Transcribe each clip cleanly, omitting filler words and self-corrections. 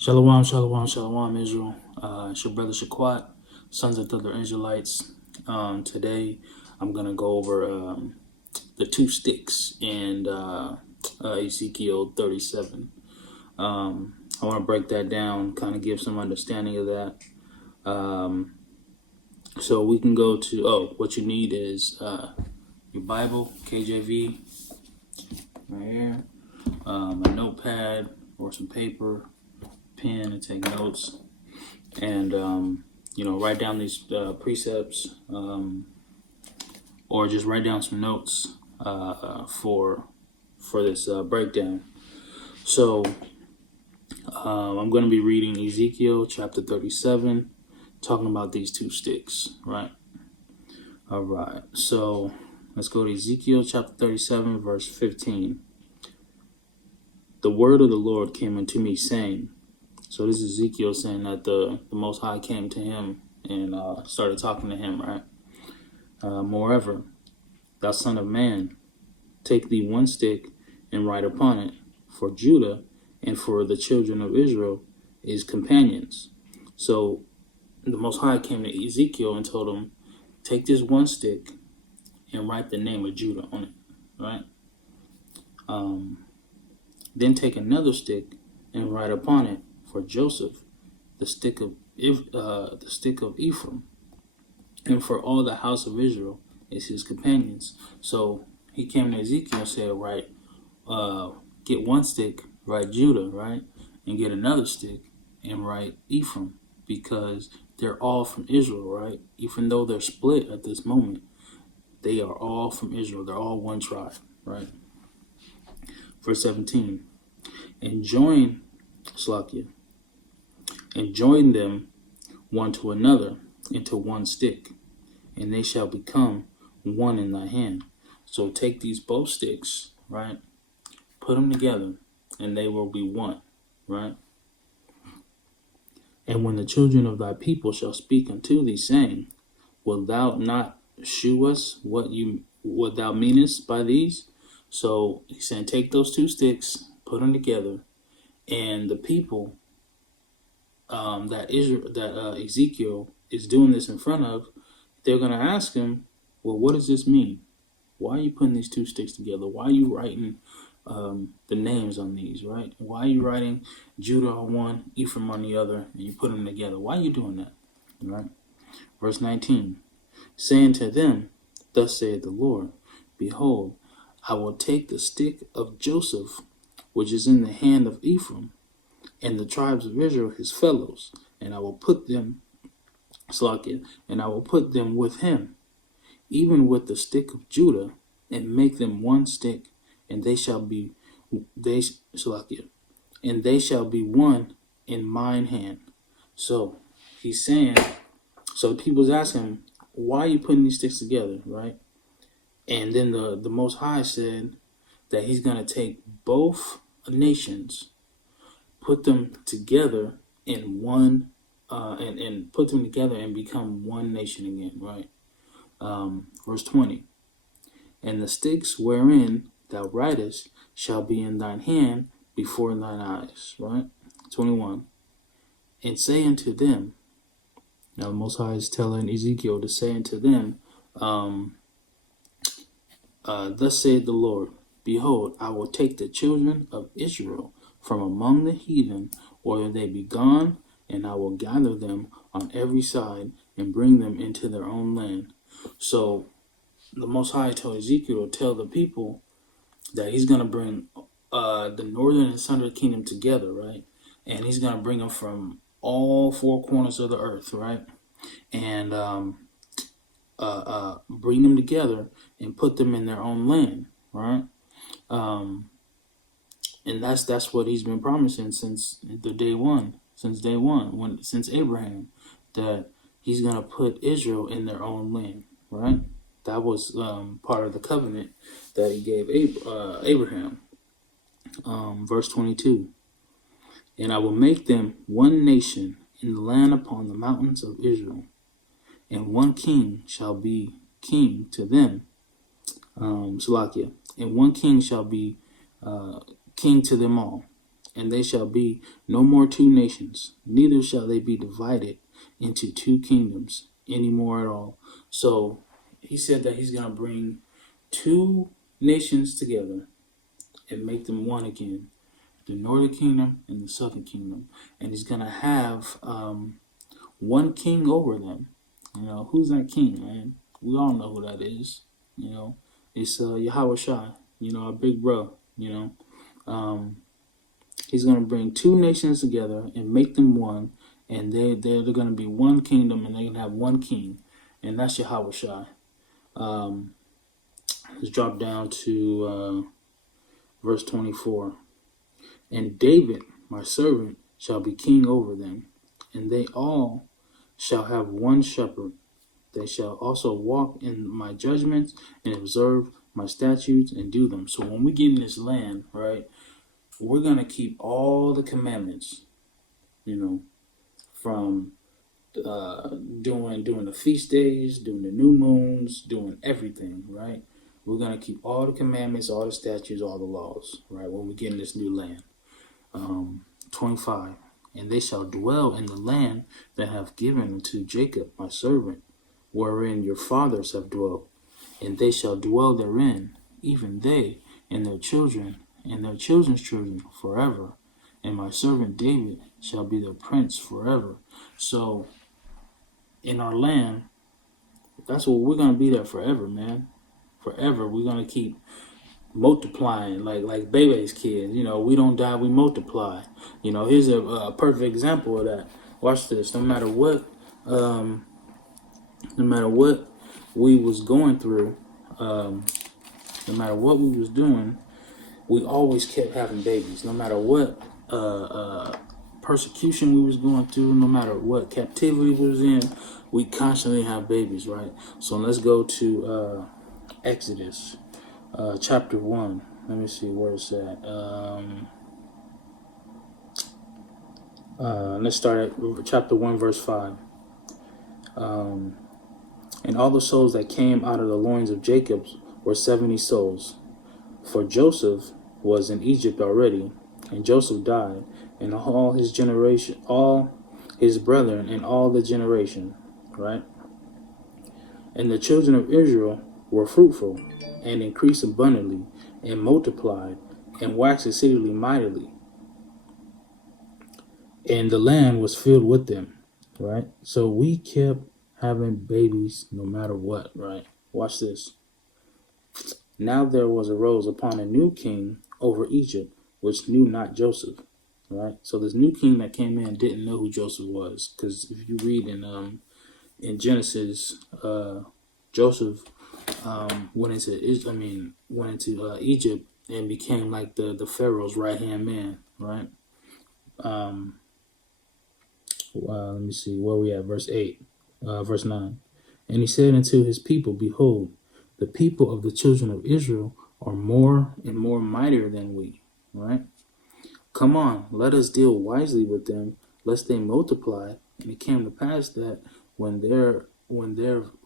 Shalom, shalom, shalom, Israel. It's your brother Shaquat, Sons of the Other Israelites. Today, I'm going to go over the two sticks in Ezekiel 37. I want to break that down, kind of give some understanding of that. So we can go to, what you need is your Bible, KJV, right here, a notepad or some paper, pen, and take notes. And write down these precepts, or just write down some notes for this breakdown. So I'm going to be reading Ezekiel chapter 37, talking about these two sticks, right? All right, so let's go to Ezekiel chapter 37, verse 15. The word of the Lord came unto me, saying, so this is Ezekiel saying that the Most High came to him and started talking to him, right? Moreover, thou son of man, take thee one stick and write upon it, for Judah and for the children of Israel is companions. So the Most High came to Ezekiel and told him, take this one stick and write the name of Judah on it, right? Then take another stick and write upon it, for Joseph, the stick of Ephraim, and for all the house of Israel is his companions. So he came to Ezekiel and said, right, get one stick, write Judah, right, and get another stick and write Ephraim, because they're all from Israel, right? Even though they're split at this moment, they are all from Israel. They're all one tribe, right? Verse 17, and join them one to another into one stick, and they shall become one in thy hand. So take these both sticks, right? Put them together, and they will be one, right? And when the children of thy people shall speak unto thee, saying, wilt thou not shew us what thou meanest by these? So he's saying, take those two sticks, put them together, and the people that Ezekiel is doing this in front of, they're going to ask him, well, what does this mean? Why are you putting these two sticks together? Why are you writing the names on these, right? Why are you writing Judah on one, Ephraim on the other, and you put them together? Why are you doing that, right? Verse 19, saying to them, thus saith the Lord, behold, I will take the stick of Joseph, which is in the hand of Ephraim, and the tribes of Israel his fellows, and I will put them with him, even with the stick of Judah, and make them one stick, and they shall be one in mine hand. So he's saying, so people's asking him, why are you putting these sticks together, right? And then the Most High said that he's going to take both nations, put them together in one, and put them together and become one nation again, right? Verse 20, and the sticks wherein thou writest shall be in thine hand before thine eyes, right? 21, and say unto them, now the Most High is telling Ezekiel to say unto them, thus saith the Lord, behold, I will take the children of Israel from among the heathen, whether they be gone, and I will gather them on every side and bring them into their own land. So the Most High told Ezekiel to tell the people that he's going to bring the northern and southern kingdom together, right? And he's going to bring them from all four corners of the earth, right? And bring them together and put them in their own land, right? And that's what he's been promising since day one, since Abraham, that he's going to put Israel in their own land, right? That was part of the covenant that he gave Abraham. Verse 22, and I will make them one nation in the land upon the mountains of Israel, and one king shall be king to them, and one king shall be king to them all, and they shall be no more two nations, neither shall they be divided into two kingdoms anymore at all. So he said that he's going to bring two nations together and make them one again, the northern kingdom and the southern kingdom. And he's going to have one king over them. You know, who's that king, man? We all know who that is. You know, it's Yahweh Shai, you know, our big bro, you know. He's going to bring two nations together and make them one, and they're going to be one kingdom, and they're going to have one king, and that's Yahweh Shai. Let's drop down to verse 24. And David, my servant, shall be king over them, and they all shall have one shepherd. They shall also walk in my judgments and observe my statutes and do them. So when we get in this land, right, we're going to keep all the commandments, you know, from doing the feast days, doing the new moons, doing everything, right? We're going to keep all the commandments, all the statutes, all the laws, right, when we get in this new land. 25. And they shall dwell in the land that I have given unto Jacob, my servant, wherein your fathers have dwelt, and they shall dwell therein, even they and their children and their children's children forever. And my servant David shall be their prince forever. So, in our land, that's what we're going to be there forever, man. Forever. We're going to keep multiplying like Bebe's kids. You know, we don't die, we multiply. You know, here's a perfect example of that. Watch this. No matter what we was going through, no matter what we was doing, we always kept having babies. No matter what persecution we was going through, no matter what captivity we was in, we constantly have babies, right? So let's go to Exodus chapter 1. Let me see where it's at. Let's start at chapter 1, verse 5. And all the souls that came out of the loins of Jacob were 70 souls. For Joseph was in Egypt already, and Joseph died, and all his generation, all his brethren, and all the generation, right? And the children of Israel were fruitful, and increased abundantly, and multiplied, and waxed exceedingly mightily. And the land was filled with them, right? So we kept having babies no matter what, right? Watch this. Now there arose upon a new king over Egypt, which knew not Joseph, right? So this new king that came in didn't know who Joseph was, because if you read in Genesis, Joseph went into Egypt and became like the Pharaoh's right hand man, right? Let me see where we at. Verse 9. And he said unto his people, behold, the people of the children of Israel are more and more mightier than we, right? Come on, let us deal wisely with them, lest they multiply. And it came to pass that when there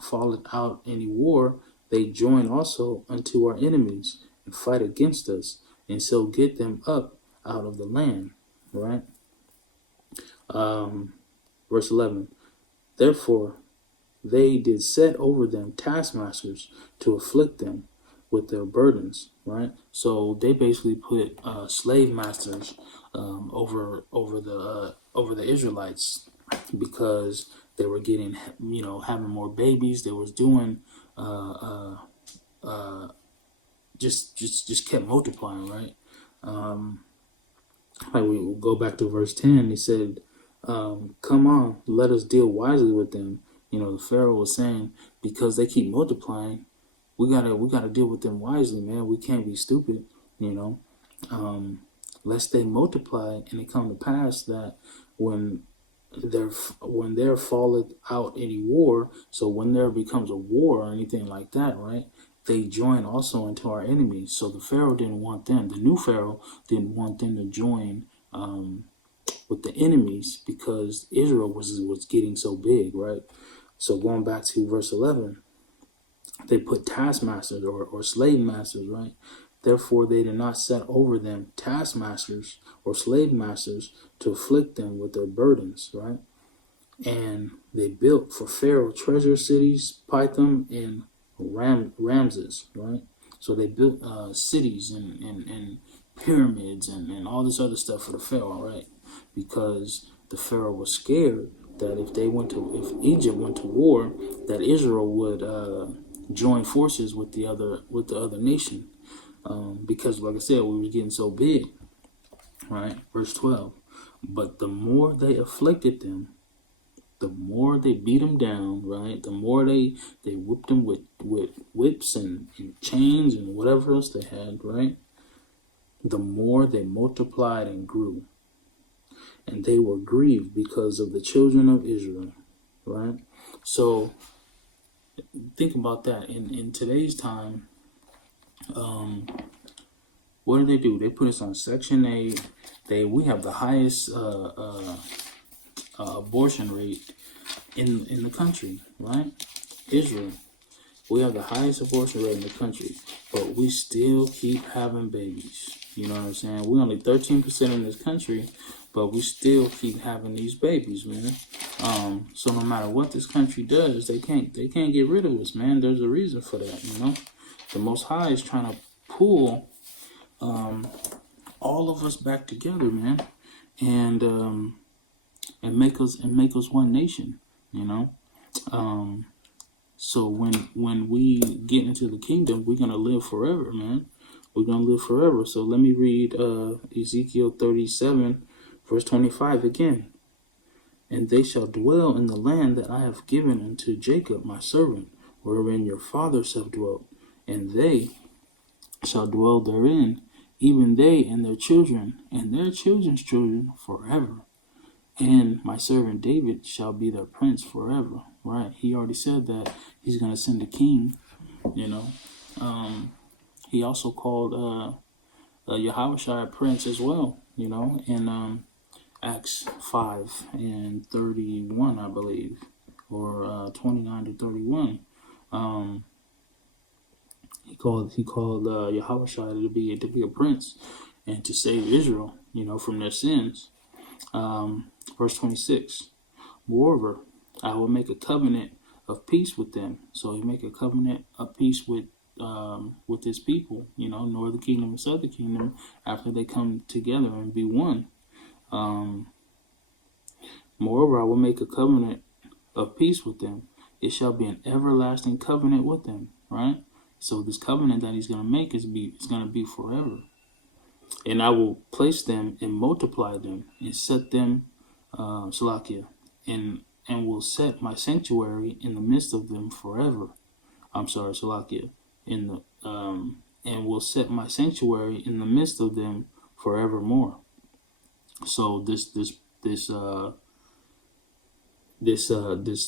falleth out any war, they join also unto our enemies and fight against us, and so get them up out of the land, right? Verse 11. Therefore they did set over them taskmasters to afflict them with their burdens, right? So they basically put slave masters over the Israelites, because they were getting, having more babies. They was doing just kept multiplying, right? Like we will go back to verse 10. He said, come on, let us deal wisely with them. You know, the Pharaoh was saying, because they keep multiplying, we gotta deal with them wisely, man. We can't be stupid, lest they multiply, and it come to pass that when there falleth out any war, so when there becomes a war or anything like that, right, they join also into our enemies. So the Pharaoh didn't want them. The new Pharaoh didn't want them to join with the enemies, because Israel was getting so big, right? So going back to verse 11, they put taskmasters or slave masters, right? Therefore they did not set over them taskmasters or slave masters to afflict them with their burdens, right? And they built for Pharaoh treasure cities, Pithom and Ramses, right? So they built cities and pyramids and all this other stuff for the Pharaoh, right? Because the Pharaoh was scared that if Egypt went to war, that Israel would join forces with the other nation, because like I said, we were getting so big, right? Verse 12. But the more they afflicted them, the more they beat them down, right? The more they whipped them with whips and chains and whatever else they had, right? The more they multiplied and grew. And they were grieved because of the children of Israel, right? So think about that. In today's time, what do? They put us on Section 8. We have the highest abortion rate in the country, right? Israel. We have the highest abortion rate in the country, but we still keep having babies. You know what I'm saying? We're only 13% in this country, but we still keep having these babies, man. So no matter what this country does, they can't get rid of us, man. There's a reason for that, you know. The Most High is trying to pull all of us back together, man, and make us one nation, you know. So when we get into the kingdom, we're gonna live forever, man. We're gonna live forever. So let me read Ezekiel 37, verse 25 again. And they shall dwell in the land that I have given unto Jacob my servant, wherein your fathers have dwelt, and they shall dwell therein, even they and their children, and their children's children forever. And my servant David shall be their prince forever. Right? He already said that he's going to send a king, you know. He also called Yahushua a prince as well, you know, in Acts 5 and 31, I believe, or 29 to 31. He called Yahushua to be a prince and to save Israel, you know, from their sins. Verse 26. Moreover, I will make a covenant of peace with them. So he make a covenant of peace with his people, you know, northern kingdom and southern kingdom, after they come together and be one. Moreover, I will make a covenant of peace with them. It shall be an everlasting covenant with them, right? So this covenant that he's going to make is going to be forever. And I will place them and multiply them and set them, Salakia, and will set my sanctuary in the midst of them forever. I'm sorry, Salakia, and will set my sanctuary in the midst of them forevermore. So this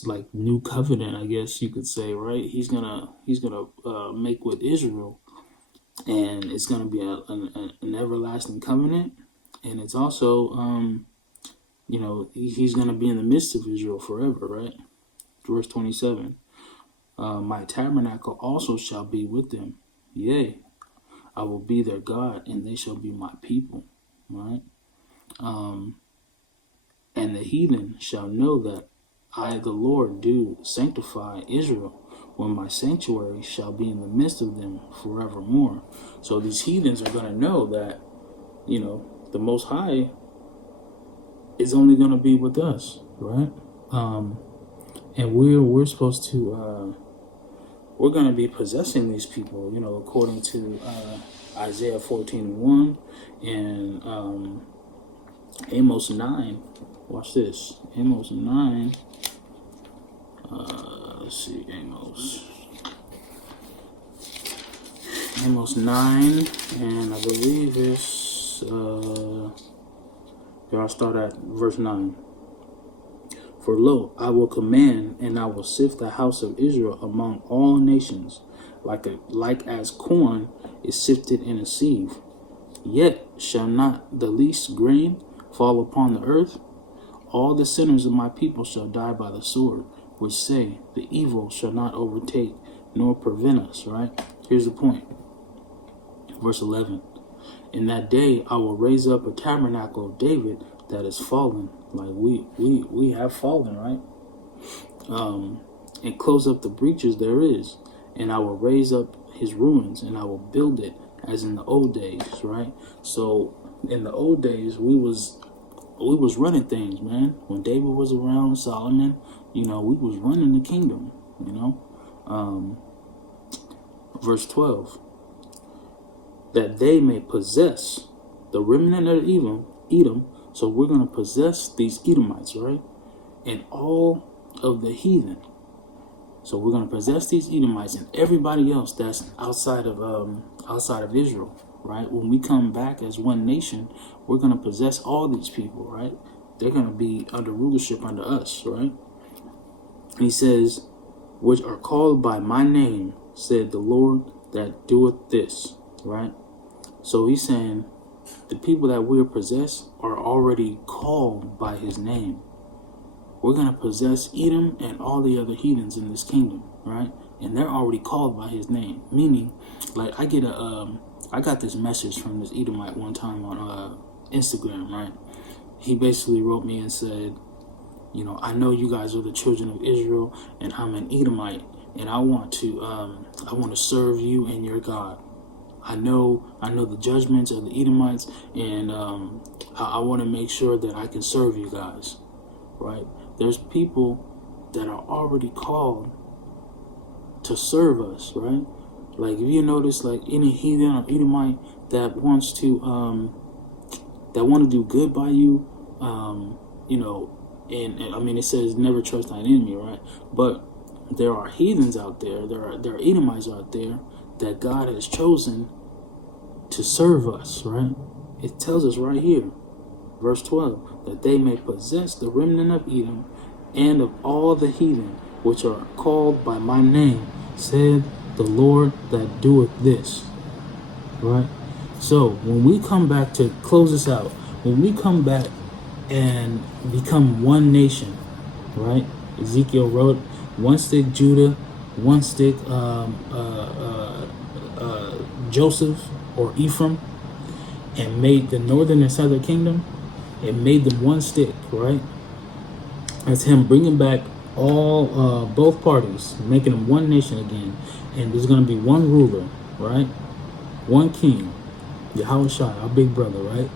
like new covenant, I guess you could say, right? He's gonna make with Israel, and it's gonna be an everlasting covenant, and it's also you know, he's gonna be in the midst of Israel forever, right? Verse 27. My tabernacle also shall be with them, yea, I will be their God, and they shall be my people, right? And the heathen shall know that I, the Lord, do sanctify Israel, when my sanctuary shall be in the midst of them forevermore. So these heathens are going to know that, you know, the Most High is only going to be with us, right? And we're supposed to, we're going to be possessing these people, you know, according to Isaiah 14:1 and Amos 9. Watch this. Amos 9. Let's see, Amos 9, and I believe it's I'll start at verse 9. For lo, I will command, and I will sift the house of Israel among all nations, like as corn is sifted in a sieve. Yet shall not the least grain fall upon the earth. All the sinners of my people shall die by the sword, which say, the evil shall not overtake nor prevent us, right? Here's the point. Verse 11. In that day I will raise up a tabernacle of David that is fallen. Like we have fallen, right? And close up the breaches there is, and I will raise up his ruins, and I will build it as in the old days, right? So in the old days we was running things, man. When David was around, Solomon, we was running the kingdom, Verse 12. That they may possess the remnant of Edom. So we're going to possess these Edomites, right? And all of the heathen. So we're going to possess these Edomites and everybody else that's outside of Israel, right? When we come back as one nation, we're going to possess all these people, right? They're going to be under rulership under us, right? And he says, which are called by my name, said the Lord that doeth this, right? So he's saying the people that we'll possess are already called by his name. We're going to possess Edom and all the other heathens in this kingdom, right? And they're already called by his name. Meaning, like I got this message from this Edomite one time on Instagram, right? He basically wrote me and said, I know you guys are the children of Israel, and I'm an Edomite, and I want to serve you and your God. I know the judgments of the Edomites, and I want to make sure that I can serve you guys, right? There's people that are already called to serve us, right? Like if you notice, like any heathen or Edomite that wants to do good by you, and I mean it says never trust thine enemy, right? But there are heathens out there, there are Edomites out there that God has chosen to serve us, right? It tells us right here, verse 12, that they may possess the remnant of Edom and of all the heathen which are called by my name, said the Lord that doeth this, right? So when we come back to close this out, when we come back and become one nation, right? Ezekiel wrote, one stick Judah, one stick Joseph or Ephraim, and made the northern and southern kingdom, and made them one stick, right? That's him bringing back all both parties, making them one nation again, and there's going to be one ruler, right? One king, Yahushua, our big brother, right?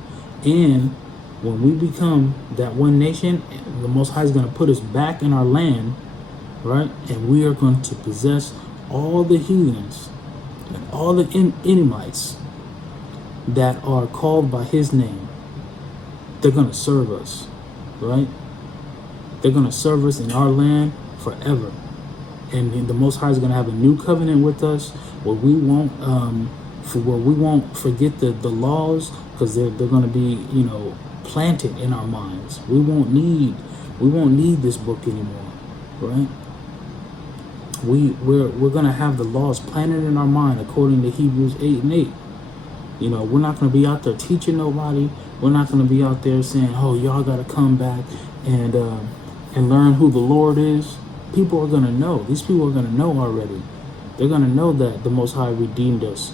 And when we become that one nation, the Most High is going to put us back in our land, right? And we are going to possess all the heathens and all the Edomites that are called by his name. They're going to serve us, right? They're going to serve us in our land forever. And the Most High is going to have a new covenant with us where we won't forget the laws, because they're going to be, planted in our minds. We won't need this book anymore, right? We're going to have the laws planted in our mind according to Hebrews 8:8. We're not going to be out there teaching nobody. We're not going to be out there saying, oh, y'all got to come back and learn who the Lord is. People are going to know. These people are going to know already. They're going to know that the Most High redeemed us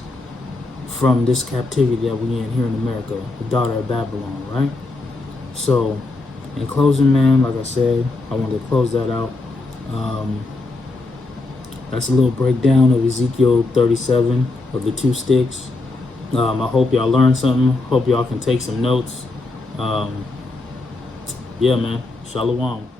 from this captivity that we're in here in America, the daughter of Babylon, right? So, in closing, man, like I said, I wanted to close that out. That's a little breakdown of Ezekiel 37 of the two sticks. I hope y'all learned something. Hope y'all can take some notes. Yeah, man. Shalom.